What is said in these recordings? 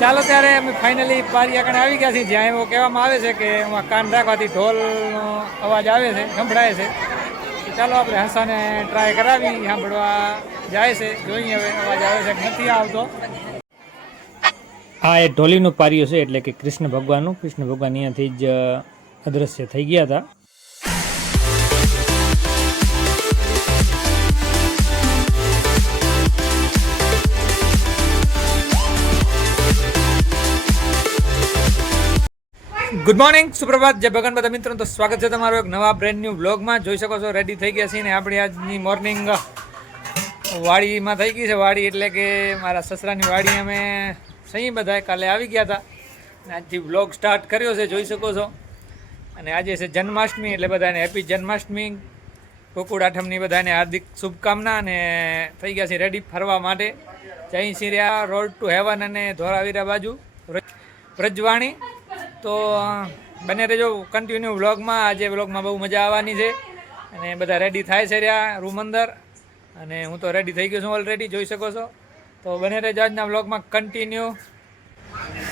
ચાલો ત્યારે અમે ફાઇનલી પારી આગળ આવી ગયા છીએ. જ્યાં એવો કહેવામાં આવે છે કે એમાં કાન રાખવાથી ઢોલનો અવાજ આવે છે, સંભળાય છે. ચાલો આપણે હંસાને ટ્રાય કરાવી. સાંભળવા જાય છે. જોઈએ હવે અવાજ આવે છે નથી આવતો. આ એ ઢોલીનું પાર્યું છે, એટલે કે કૃષ્ણ ભગવાનનું. કૃષ્ણ ભગવાન અહીંયાથી જ અદ્રશ્ય થઈ ગયા હતા. ગુડ મોર્નિંગ સુપ્રભાત, જય ભગવાન બધા મિત્રો તો સ્વાગત છે તમારું એક નવા બ્રેન્ડ ન્યૂ બ્લોગમાં જોઈ શકો છો રેડી થઈ ગયા છીએ ને આપણી આજની મોર્નિંગ વાડીમાં થઈ ગઈ છે વાડી, એટલે કે મારા સસરાની વાડી અમે સહી બધા કાલે આવી ગયા હતા. અને આજથી બ્લોગ સ્ટાર્ટ કર્યો છે, જોઈ શકો છો. અને આજે છે જન્માષ્ટમી, એટલે બધાને હેપી જન્માષ્ટમી. ગોકુળ આઠમની બધાને હાર્દિક શુભકામના અને થઈ ગયા છે રેડી ફરવા માટે. જય સિરિયા રોડ ટુ હેવન અને ધોરાવીરા બાજુ. વ્રજ- વ્રજવાણી. તો બને રહેજો કન્ટિન્યુ વ્લોગમાં આજે વ્લોગમાં બહુ મજા આવવાની છે અને બધા રેડી થાય છે રહ્યા રૂમ અંદર અને હું તો રેડી થઈ ગયો છું ઓલરેડી જોઈ શકો છો તો બને રહેજો આજના વ્લોગમાં કન્ટિન્યુ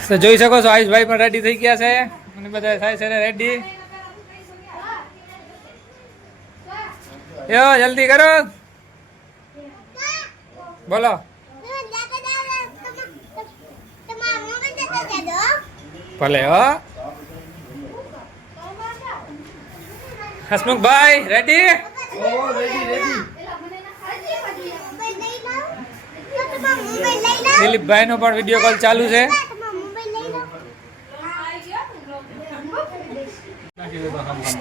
તો જોઈ શકો છો આયુષભાઈ પણ રેડી થઈ ગયા છે અને બધા થાય છે રેડી યો જલ્દી કરો બોલો ભલે હો. હસમુખભાઈ રેડી દિલીપભાઈ નો પણ વીડિયો કોલ ચાલુ છે.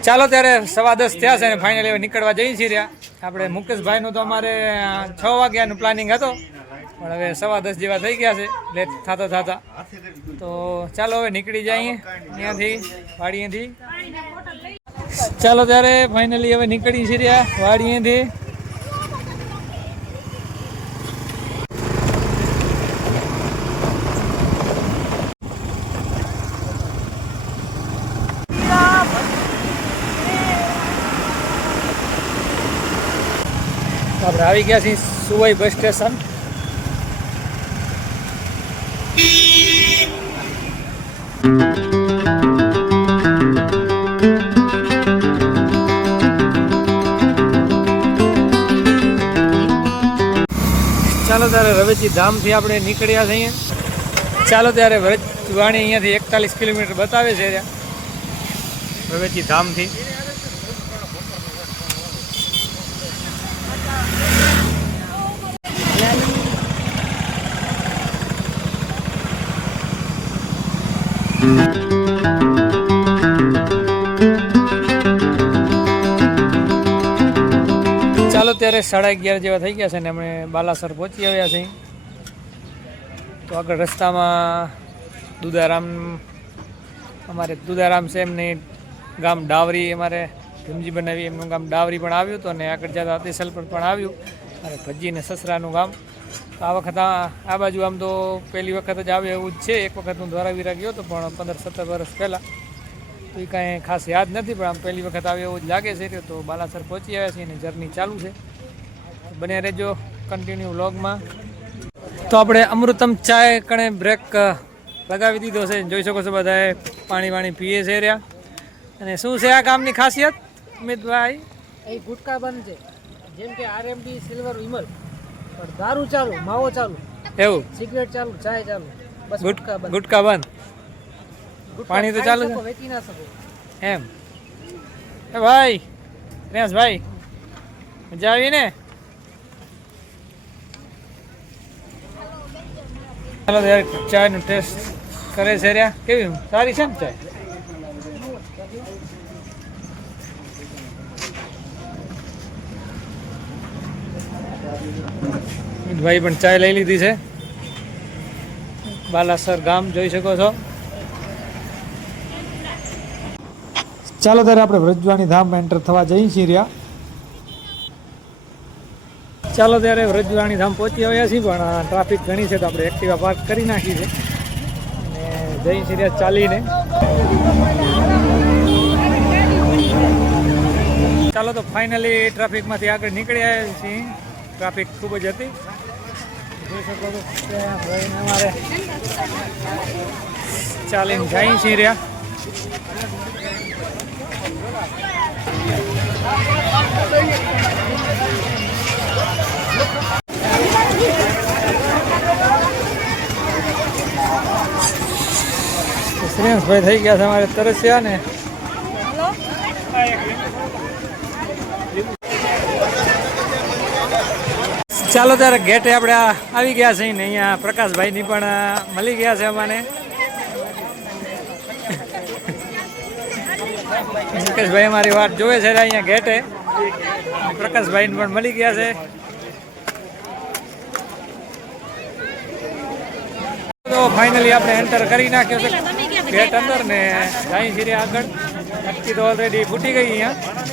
ચાલો ત્યારે સવા દસ થયા છે અને ફાઇનલી નીકળવા જઈએ છીએ આપણે મુકેશભાઈનું તો અમારે છ વાગ્યાનું પ્લાનિંગ હતો. પણ હવે સવા દસ જેવા થઈ ગયા છે લેટ થતા થતા. તો ચાલો હવે નીકળી જઈએ અહીંયાથી, વાડીએથી. ચાલો ત્યારે ફાઇનલી હવે નીકળી છીએ રહ્યા વાડીએથી. આપણે આવી ગયા છીએ સુવાઈ બસ સ્ટેશન. ત્યારે ધામથી આપણે નીકળ્યા છીએ. ચાલો ત્યારે વ્રજવાણી અહીંયાથી એકતાલીસ કિલોમીટર બતાવે છે રહ્યા રવેચી ધામથી. ચાલો ત્યારે સાડા અગિયાર જેવા થઈ ગયા છે ને અમે બાલાસર પહોંચી આવ્યા છીએ તો આગળ રસ્તામાં દુદારામ, અમારે દુદારામ છે એમની ગામ ડાવરી, અમારે ભીમજી બનાવી એમનું ગામ ડાવરી પણ આવ્યું હતું અને આગળ જતા અતિસલ પર પણ આવ્યું. અને ભજી અને સસરાનું ગામ. તો આ વખત આ બાજુ આમ તો પહેલી વખત જ આવે એવું જ છે. એક વખત હું ધોરાવીરા ગયો હતો, પણ પંદર સત્તર વર્ષ પહેલાં. તો એ કાંઈ ખાસ યાદ નથી, પણ આમ પહેલી વખત આવે એવું જ લાગે છે. તો બાલાસર પહોંચી આવ્યા છીએ અને જર્ની ચાલુ છે. બને રહેજો કન્ટિન્યુ વ્લોગમાં તો આપણે અમૃતમ ચાય કણે બ્રેક લગાવી દીધો છે. જોઈ શકો છો બધાએ પાણી વાણી પીએ છે રહ્યા. અને શું છે આ કામની ખાસિયત અમિતભાઈ? એ ગુટકા બંધ છે. જેમ કે આરએમડી સિલ્વર વિમલ પણ દારૂ ચાલુ માવો ચાલુ. એવું? સિગરેટ ચાલુ ચાય ચાલુ. બસ ગુટકા બંધ ગુટકા બંધ પાણી તો ચાલુ? વેચી ના શકો. એમ. એ ભાઈ ભાઈ મજા આવી ને? ચાલો ત્યારે ચાયનો ટેસ્ટ કરે છે રહ્યા કેવી? સારી છે ને ચાય? ભાઈ પણ ચાય લઈ લીધી છે. બાલાસર ગામ જોઈ શકો છો. ચાલો ત્યારે આપણે વ્રજવાની ધામ એન્ટર થવા જઈએ છીએ રહ્યા. ચાલો ત્યારે વ્રજવાણી ધામ પહોંચી આવ્યા છીએ, પણ ટ્રાફિક ઘણી છે તો આપણે એક્ટિવા પાર્ક કરી નાખી છે. અને જઈ છીએ ચાલીને. ચાલો તો ફાઇનલી ટ્રાફિકમાંથી આગળ નીકળી આવ્યા છીએ. ટ્રાફિક ખૂબ જ હતી. ચાલીને જાય છીએ રહ્યા. શ્રેયંશભાઈ થઈ ગયા છે અમારે તરસ્યા ને. ચાલો ત્યારે ગેટે આપણે આવી ગયા છે ને અહીંયા પ્રકાશભાઈની પણ મળી ગયા છે અમાને. મુકેશભાઈ અમારી વાત જોવે છે અહીંયા ગેટે. પ્રકાશભાઈને પણ મળી ગયા છે. તો ફાઇનલી આપણે એન્ટર કરી નાખ્યો છે. ગેટ અંદર ને જાય છે આગળ. નક્કી તો ઓલરેડી ફૂટી ગઈ અહીંયા.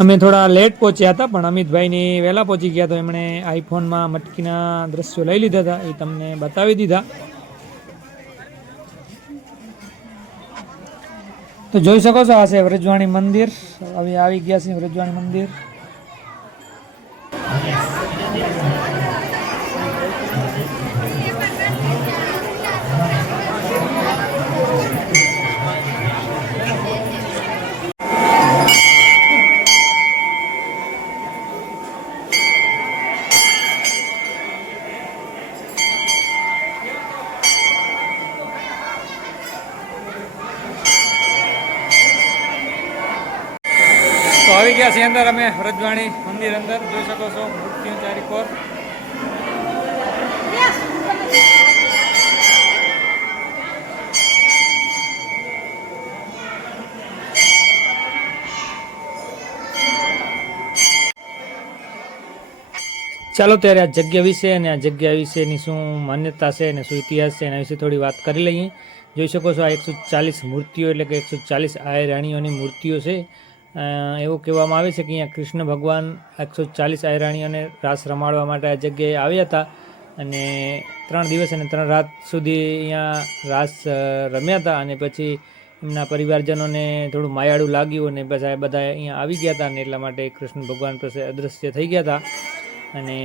અમે થોડા લેટ પહોંચ્યા હતા, પણ અમિતભાઈની વહેલા પહોંચી ગયા તો એમણે આઈફોનમાં મટકીના દ્રશ્યો લઈ લીધા હતા, એ તમને બતાવી દીધા. તો જોઈ શકો છો, આ છે વ્રજવાણી મંદિર. હવે આવી ગયા છે વ્રજવાણી મંદિર. ગયા છીએ અંદર અમે રજવાણી મંદિર અંદર. જોઈ શકો છો મૃત્યુ ચારી કોર. ચાલો ત્યારે આ જગ્યા વિશે અને આ જગ્યા વિશેની શું માન્યતા છે અને શું ઇતિહાસ છે એના વિશે થોડી વાત કરી લઈએ. જોઈ શકો છો આ એકસો ચાલીસ મૂર્તિઓ એટલે કે એકસો ચાલીસ આય રાણીઓની મૂર્તિઓ છે. એવું કહેવામાં આવે છે કે અહીંયા કૃષ્ણ ભગવાન એકસો ચાલીસ આયરાણી અને રાસ રમાડવા માટે આ જગ્યાએ આવ્યા હતા અને ત્રણ દિવસ અને ત્રણ રાત સુધી અહીંયા રાસ રમ્યા હતા અને પછી એમના પરિવારજનોને થોડું માયાળું લાગ્યું અને બધા બધા અહીંયા આવી ગયા હતા અને એટલા માટે કૃષ્ણ ભગવાન પાસે અદૃશ્ય થઈ ગયા હતા. અને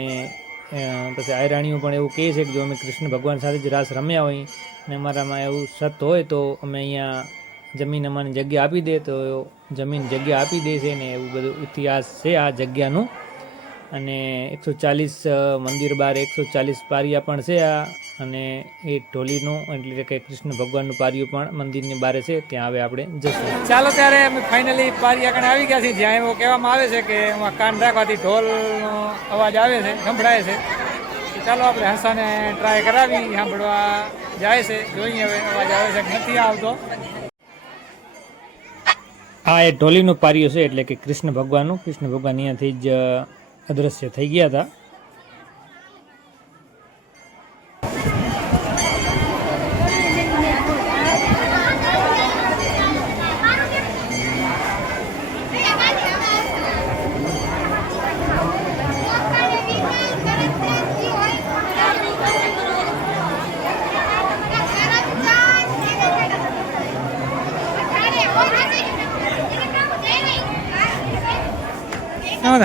પછી આયરાણીઓ પણ એવું કહે છે કે જો અમે કૃષ્ણ ભગવાન સાથે જ રાસ રમ્યા હોય અને અમારામાં એવું સત હોય તો અમે અહીંયા જમીન અમાને જગ્યા આપી દે તો જમીન જગ્યા આપી દે છે ને એવું બધું ઇતિહાસ છે આ જગ્યાનું. અને એકસો ચાલીસ મંદિર બહાર એકસો ચાલીસ પારિયા પણ છે આ. અને એ ઢોલીનું એટલે કે કૃષ્ણ ભગવાનનું પારિયું પણ મંદિરની બારે છે, ત્યાં હવે આપણે જશું. ચાલો ત્યારે અમે ફાઇનલી પારિયા કણે આવી ગયા છીએ, જ્યાં એવું કહેવામાં આવે છે કે એમાં કાન રાખવાથી ઢોલનો અવાજ આવે છે, સંભળાય છે. ચાલો આપણે હસાને ટ્રાય કરાવી, સાંભળવા જાય છે, જોઈએ હવે અવાજ આવે છે નથી આવતો. આ એ ઢોલીનું પાર્યું છે, એટલે કે કૃષ્ણ ભગવાનનું. કૃષ્ણ ભગવાન અહીંયાથી જ અદૃશ્ય થઈ ગયા હતા.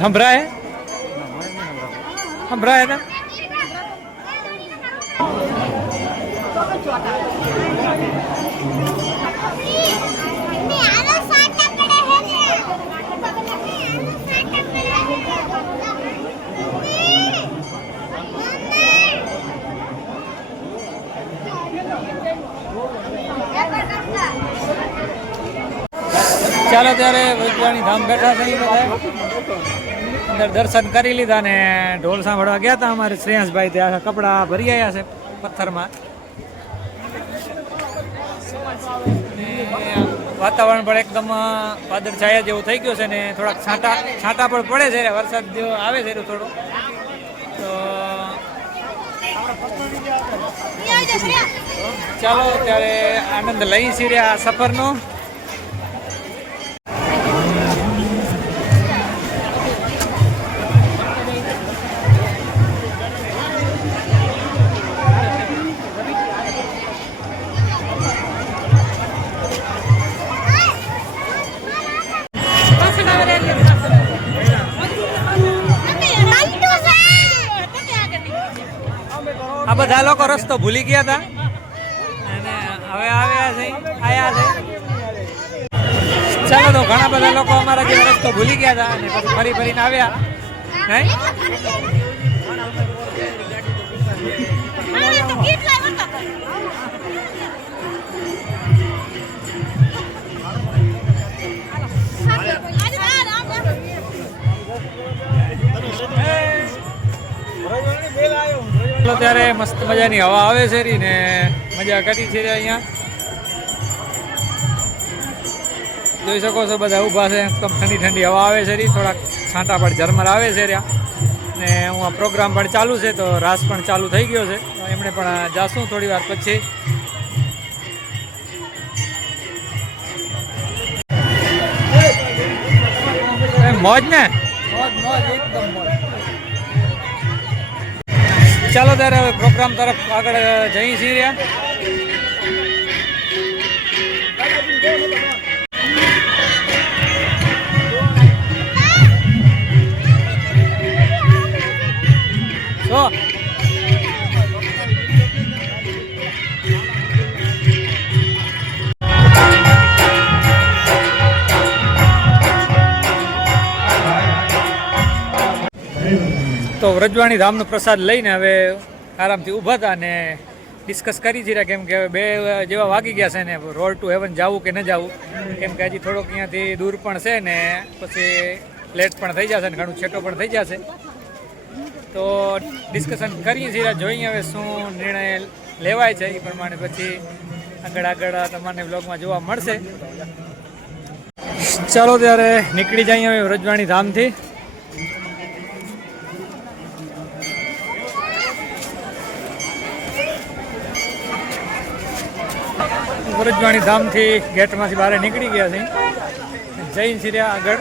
તમને સંભળાય? સંભળાય ને? ચાલો ત્યારે વૈજ્ઞાનિક ધામ બેઠા થઈ બધા. અંદર દર્શન કરી લીધા ને ઢોલ સાંભળવા ગયા હતા અમારે શ્રેયસભાઈ ત્યાં કપડાં ભરી આવ્યા છે પથ્થરમાં. વાતાવરણ પણ એકદમ પાદર છાયા જેવું થઈ ગયું છે ને થોડાક છાંટા છાંટા પણ પડે છે, વરસાદ જેવો આવે છે થોડો. તો, ચાલો ત્યારે આનંદ લઈ છીએ આ સફરનો. બધા તો ભૂલી ગયા હતા અને હવે આવ્યા છે આવ્યા છે. ચાલો તો ઘણા બધા લોકો અમારા જે રસ્તો ભૂલી ગયા હતા અને પછી ફરી ફરીને આવ્યા. નહીં? ચાલો ત્યારે મસ્ત મજાની હવા આવે છે ને મજા કરી છે અહીંયા. જોઈ શકો છો બધા ઊભા છે, એકદમ ઠંડી ઠંડી હવા આવે છે થોડાક છાંટા પણ ઝરમર આવે છે રહ્યા ને હું આ પ્રોગ્રામ પણ ચાલુ છે તો રાસ પણ ચાલુ થઈ ગયો છે. એમણે પણ જાશું થોડી વાર પછી. મોજ ને? ચાલો ત્યારે હવે પ્રોગ્રામ તરફ આગળ જઈ છીએ તો વ્રજવાણી ધામનો પ્રસાદ લઈને હવે આરામથી ઊભા હતા અને ડિસ્કસ કરી છીએ કેમ કે બે જેવા વાગી ગયા છે ને રોડ ટુ હેવન જવું કે ન જવું. કેમ કે હજી થોડોક અહીંયાથી દૂર પણ છે ને, પછી લેટ પણ થઈ જશે ને, ઘણું છેટો પણ થઈ જશે. તો ડિસ્કશન કરીએ છીએ જોઈએ હવે શું નિર્ણય લેવાય છે, એ પ્રમાણે પછી આગળ આગળ તમને બ્લોગમાં જોવા મળશે. ચાલો ત્યારે નીકળી જઈએ હવે વ્રજવાણી ધામથી. વ્રજવાણી ધામથી ગેટમાંથી બહાર નીકળી ગયા છે જૈન સિર્યા આગળ.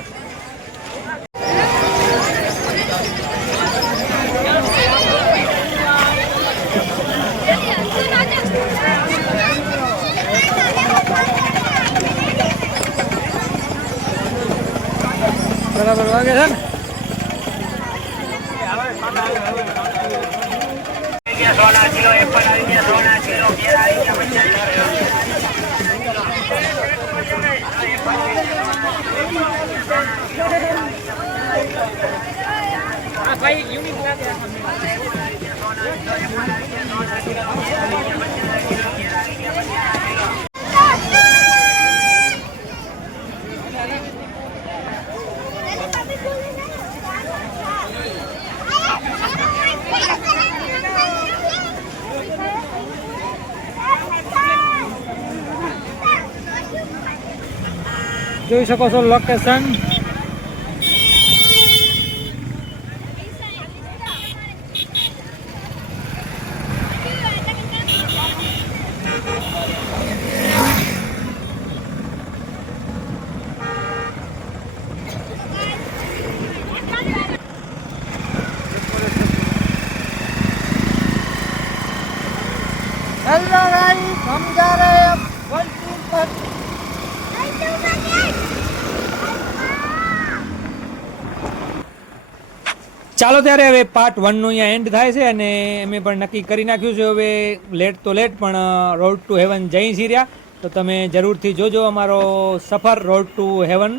બરાબર વાગે છે ને? જોઈ શકો છો લોકેશન હેલો ગાઈસ સમજા રહે ચાલો ત્યારે હવે પાર્ટ વનનું અહીંયા એન્ડ થાય છે અને અમે પણ નક્કી કરી નાખ્યું છે હવે લેટ તો લેટ પણ રોડ ટુ હેવન જઈ છીએ રહ્યા તો તમે જરૂરથી જોજો અમારો સફર રોડ ટુ હેવન